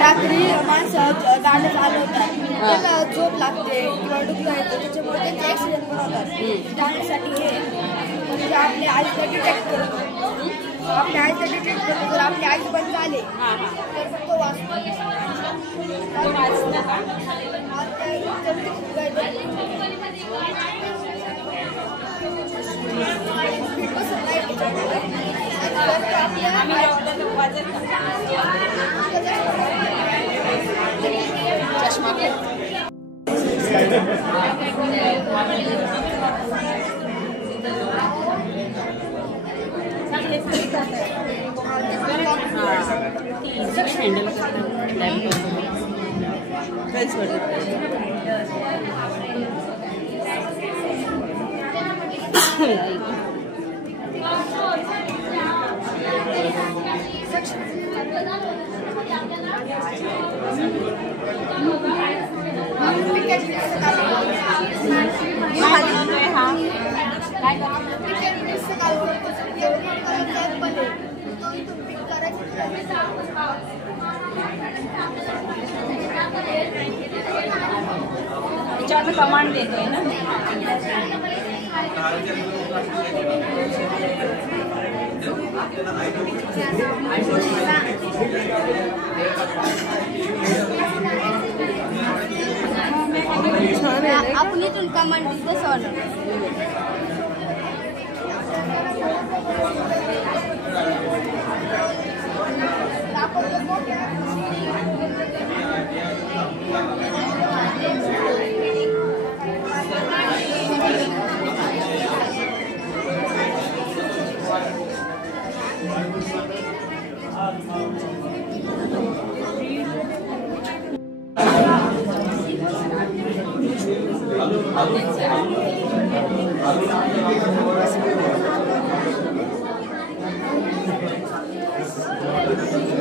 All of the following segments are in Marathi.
रात्री माणसं गाड्या चालवतात, त्याला झोप लागते किंवा डुकलं येतं, त्याच्यामुळे त्यांचे ॲक्सिडेंट पण होतात. त्यासाठी हे म्हणजे आपल्या आईला डिटेक्ट करतो, आपल्या आईला डिटेक्ट करतो. जर आपले आई बंद झाले तर तो वाचतो. कमांड देतोय ना. आपण इथून कमांड देतो.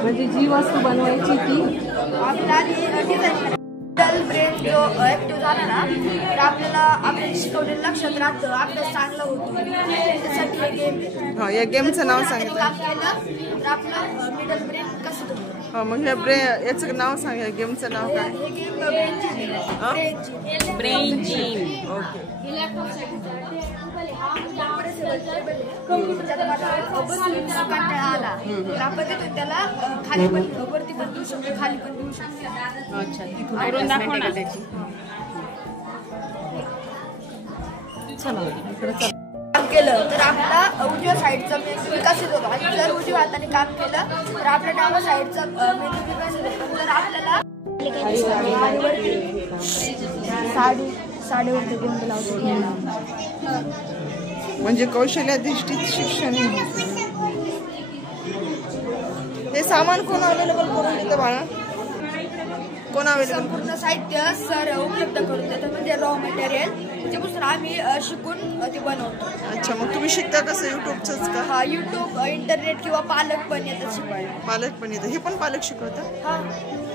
म्हणजे जी वस्तू बनवायची ती आपल्याला डिझाईन ब्रेन जो ऍक्टिव्ह झाला ना तर आपल्याला आपल्या शिकवलेलं लक्षात राहतं, आपल्याला चांगलं होतं. त्यासाठी हे गेम. हा, या गेमचं नाव सांगितलं काम केलं तर आपलं मिडल ब्रेन कसं होतं. हा, मग याचं नाव सांग. या गेमचं नाव काय? हे गेम ब्रेन जिम. ओके. कंटाळा आला तर आपण तिथून त्याला खाली पण वरती पण देऊ शकतो, खाली पण देऊ शकतो. अच्छा, तिथून करून दाखव ना. चला इकडे चला. काम केलं तर आपला उजव्या साईडचा मेंदू विकसित होतो आणि जर उजव्या हाताने काम केलं तर आपल्या डाव्या साईडचा मेंदू विकसित होतो. तर आपल्याला साडीवरती गोंड लावतो. म्हणजे कौशल्याधिष्ठित शिक्षण. हे सामान कोण अवेलेबल करून देतं बाळा? कोण अवेलेबल? संपूर्ण साहित्य सर उपलब्ध करून देतात, म्हणजे रॉ मटेरियल. त्याच्यापासून आम्ही शिकून ते बनवतो. अच्छा, मग तुम्ही शिकता कसं? युट्यूबचंच का? हा, युट्यूब, इंटरनेट किंवा पालक पण येतात शिकवायला. पालक पण येतं. हे पण पालक शिकवतात? हा,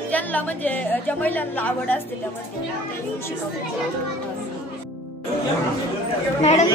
ज्यांना म्हणजे ज्या महिलांना आवड असते त्यामध्ये ते येऊन शिकवतात. मॅडम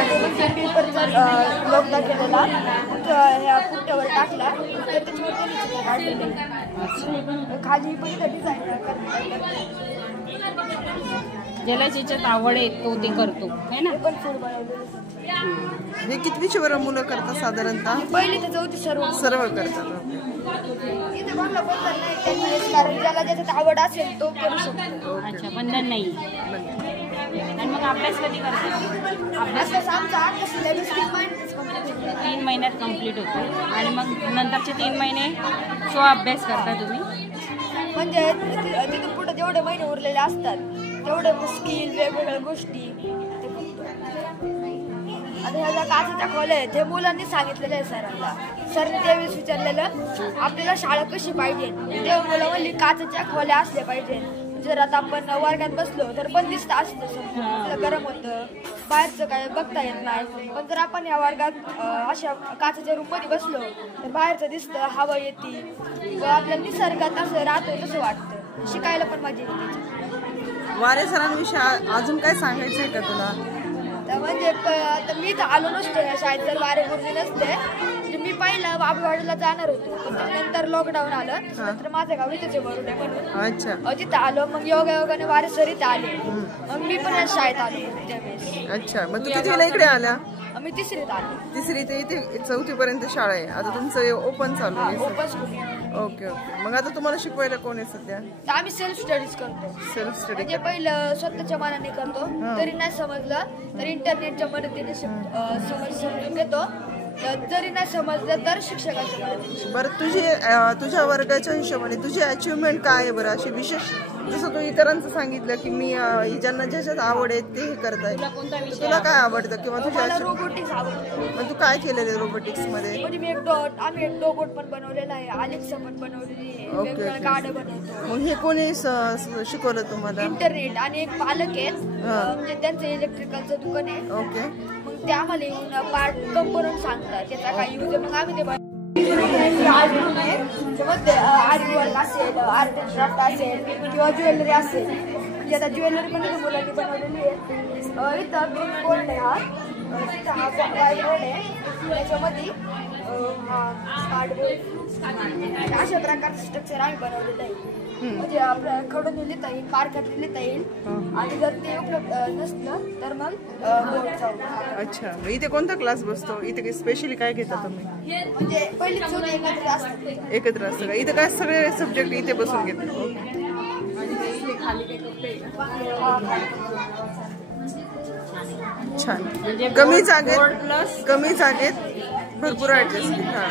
वेगवेगळ्या पेपर जर लोकदा केलेला ह्या पुट्ट्यावर टाकला तर त्याच्यावर खाली पण डिझाईन ज्याला ज्याच्यात आवड आहे तो ते करतो है ना. पण फूड बनवलेलं. हे कितवीची बरं मुलं करतात साधारणतः? पहिली तर चौथी सर्व करतात. इथे कोणाला बंधन नाही त्यांनी, कारण ज्याला ज्याच्यात आवड असेल तो करू शकतो. अच्छा, बंधन नाही. आणि मग अभ्यास कधी करतात? अभ्यास आमचा 3 महिने महिन्यात कंप्लीट होतो आणि मग नंतरचे 3 महिने अभ्यास करता तुम्ही. म्हणजे तिथून पुढे जेवढे महिने उरलेले असतात तेवढे स्किल वेगवेगळ्या गोष्टी ते बघतो. आता ह्या काचेच्या खोल्या आहेत हे मुलांनी सांगितलेलं आहे सरांना. सरने त्यावेळेस विचारलेलं आपल्याला शाळा कशी पाहिजे, तेव्हा मुलं म्हणली काचेच्या खोल्या असल्या पाहिजे. जर आता आपण वर्गात बसलो तर बंदिस्त असतं, आपलं गरम होतं, बाहेरचं काय बघता येत नाही. पण जर आपण या वर्गात अशा काचेच्या रूममध्ये बसलो तर बाहेरचं दिसतं, हवा येते व आपल्या निसर्गात असं राहतो तसं वाटतं, शिकायला पण मजा येते. वारे सरांविषयी अजून काय सांगायचं आहे का तुला? तर म्हणजे मी तर आलो नसतो या शाळेत जर वारे गुरुजी नसते. म्हणजे मी पहिलं बाबूवाडीला जाणार होतो, पण नंतर लॉकडाऊन आलं, नंतर माझं गाव इथेच वरुडे म्हणून तिथं आलो. मग योगायोगाने वारे सर इथं आले, मग मी पण या शाळेत आलो त्यावेळेस. अच्छा, मग तू कितीला इकडे आल्या? मी तिसरीत आलो. तिसरी ते इथे 4थी पर्यंत शाळा आहे. आता तुमचं ओपन चालू आहे? Open school. Okay okay. मग आता तुम्हाला शिकवायला कोण आहे सध्या? आम्ही सेल्फ स्टडीज करतो. सेल्फ स्टडी म्हणजे पहिलं स्वतःच्या मनाने करतो, तरी नाही समजलं तर इंटरनेटच्या मदतीने समजून घेतो, जरी नाही समजलं तर शिक्षकांच्या मदतीने. बरं, तुझ्या वर्गाच्या हिशोबाने तुझी अचिव्हमेंट काय आहे बरं अशी विशेष? जसं तू इतरांचं सांगितलं की मी ज्यांना ज्याच्यात आवड आहे ते हे करताय, तुला काय आवडतं किंवा तुझ्या रोबोटिक्स आवडतं. मग तू काय केलेलं आहे रोबोटिक्स मध्ये? म्हणजे आम्ही एक रोबोट पण बनवलेला आहे, अलेक्सा पण बनवलेली आहे, वेगवेगळ्या गाड्या बनवतो. मग हे कोणी शिकवलं तुम्हाला? इंटरनेट. आणि एक पालक आहेत, म्हणजे त्यांचं इलेक्ट्रिकलचं दुकान आहे. ओके. मग ते आम्हाला येऊन पार्ट करून सांगतात त्याचा काय यूज आहे, मग आम्ही ते आर्ट वर्क असेल, आर्ट अँड क्राफ्ट असेल किंवा ज्वेलरी असेल. म्हणजे आता ज्वेलरी पण मुलांनी बनवलेली आहे. इथं ग्रीन गोल्ड आहे, हा तिथं हा व्हाईट गोल्ड आहे, त्याच्यामध्ये हा अशा प्रकारचं स्ट्रक्चर आम्ही बनवलेलं आहे. म्हणजे आपल्या खडून लिहिता येईल, मार्कात लिहिता येईल, आणि जर ते उपलब्ध नसलं तर मग अच्छा. इथे कोणता क्लास बसतो? इथे स्पेशली काय घेता तुम्ही? म्हणजे पहिली चौथी एकत्र असतात. एकत्र असतं का? इथे काय सगळे सब्जेक्ट इथे बसून घेतात? छान. कमी जागेत भरपूर ऍडजस्ट. हा.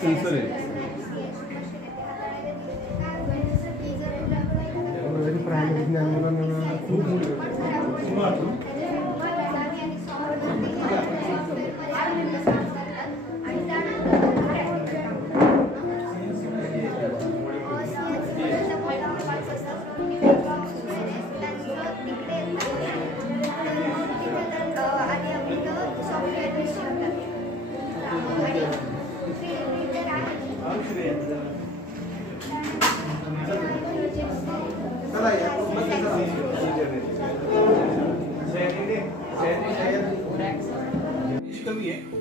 सेंसर आहे. प्राणी विज्ञान मुलांना खूप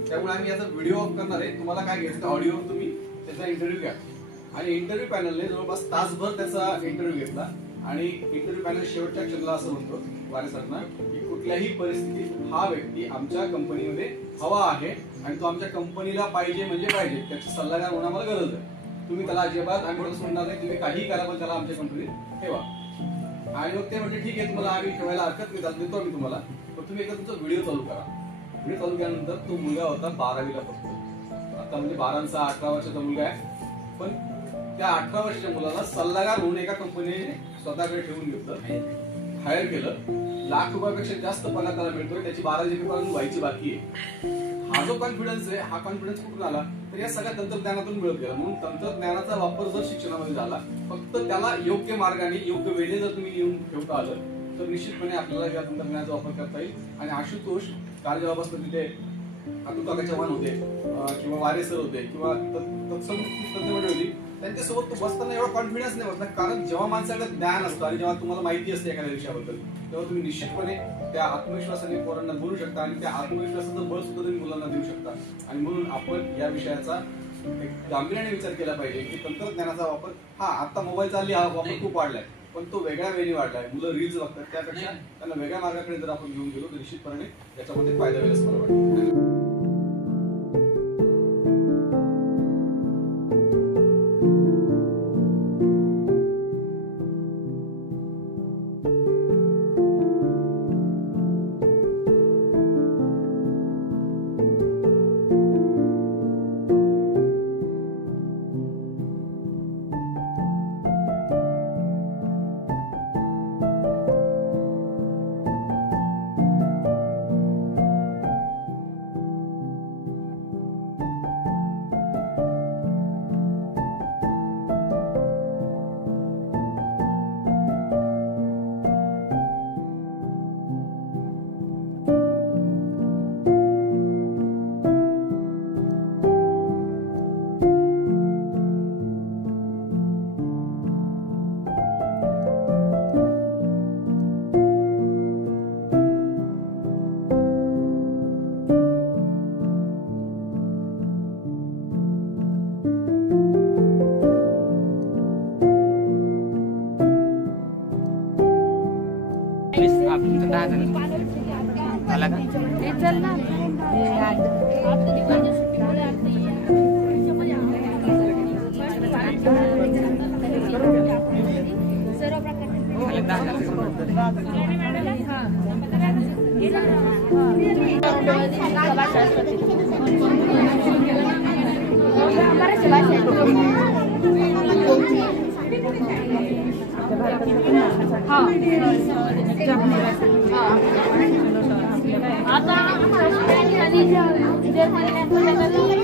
त्यामुळे आम्ही याचा व्हिडिओ ऑफ करणार आहे. तुम्हाला काय घ्यायचं ऑडिओवर तुम्ही त्याचा इंटरव्ह्यू घ्या. आणि इंटरव्ह्यू पॅनलने जवळपास तासभर त्याचा इंटरव्ह्यू घेतला आणि इंटरव्ह्यू पॅनल शेवटच्या क्षणाला असं म्हणतो वारे सरना की कुठल्याही परिस्थितीत हा व्यक्ती आमच्या कंपनीमध्ये हवा आहे आणि तो आमच्या कंपनीला पाहिजे म्हणजे पाहिजे. त्याचा सल्लागार होणं आम्हाला गरज आहे. तुम्ही त्याला अजिबात आम्ही त्याला म्हणणार नाही तुम्ही काही करा पण त्याला आमच्या कंपनीत ठेवा. आणि मग ते म्हणजे ठीक आहे तुम्हाला आम्ही ठेवायला हरकत नाही, देतो आम्ही तुम्हाला, पण तुम्ही एकदा तुमचा व्हिडिओ चालू करा. व्हिडिओ चालू केल्यानंतर तो मुलगा होता 12वीला फक्त. आता म्हणजे 12चा 18 वर्षाचा मुलगा आहे, पण त्या 18 वर्षाच्या मुलाला सल्लागार म्हणून एका कंपनीने स्वतःकडे ठेवून घेतलं, हायर केलं. ₹1,00,000पेक्षा जास्त पगार त्याला मिळतोय. त्याची 12वी पेपर अजून व्हायची बाकी आहे. हा जो कॉन्फिडन्स आहे हा कॉन्फिडन्स कुठून आला तर या सगळ्या तंत्रज्ञानातून मिळत गेला. म्हणून तंत्रज्ञानाचा वापर जर शिक्षणामध्ये झाला, फक्त त्याला योग्य मार्गाने योग्य वेळेने जर तुम्ही येऊन ठेवता आलं तर निश्चितपणे आपल्याला या तंत्रज्ञानाचा वापर करता येईल. आणि आशुतोष काल जेव्हा बसतो तिथे अतुल काका चव्हाण होते किंवा वारे सर होते किंवा तत्सम तंत्रज्ञ होती, त्यांच्यासोबत तो बसताना एवढा कॉन्फिडन्स नाही बसला. कारण जेव्हा माणसाकडे ज्ञान असतं आणि जेव्हा तुम्हाला माहिती असते एखाद्या विषयाबद्दल तेव्हा तुम्ही निश्चितपणे त्या आत्मविश्वासाने पोरांना बोलू शकता आणि त्या आत्मविश्वासाचं बळ सुद्धा तुम्ही मुलांना देऊ शकता. आणि म्हणून आपण या विषयाचा गांभीर्याने विचार केला पाहिजे की तंत्रज्ञानाचा वापर आता मोबाईलचा वापर खूप वाढलाय, पण तो वेगळ्या वेळी वाढलाय. मुलं रील्स बघतात, त्यापेक्षा त्यांना वेगळ्या मार्गाकडे जर आपण घेऊन गेलो तर निश्चितपणे त्याच्यामध्ये फायदा होईल असं मला वाटतं.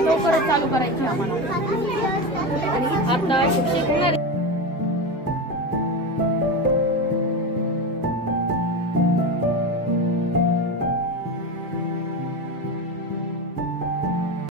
लवकरच चालू करायची आम्हाला. आता शिक्षक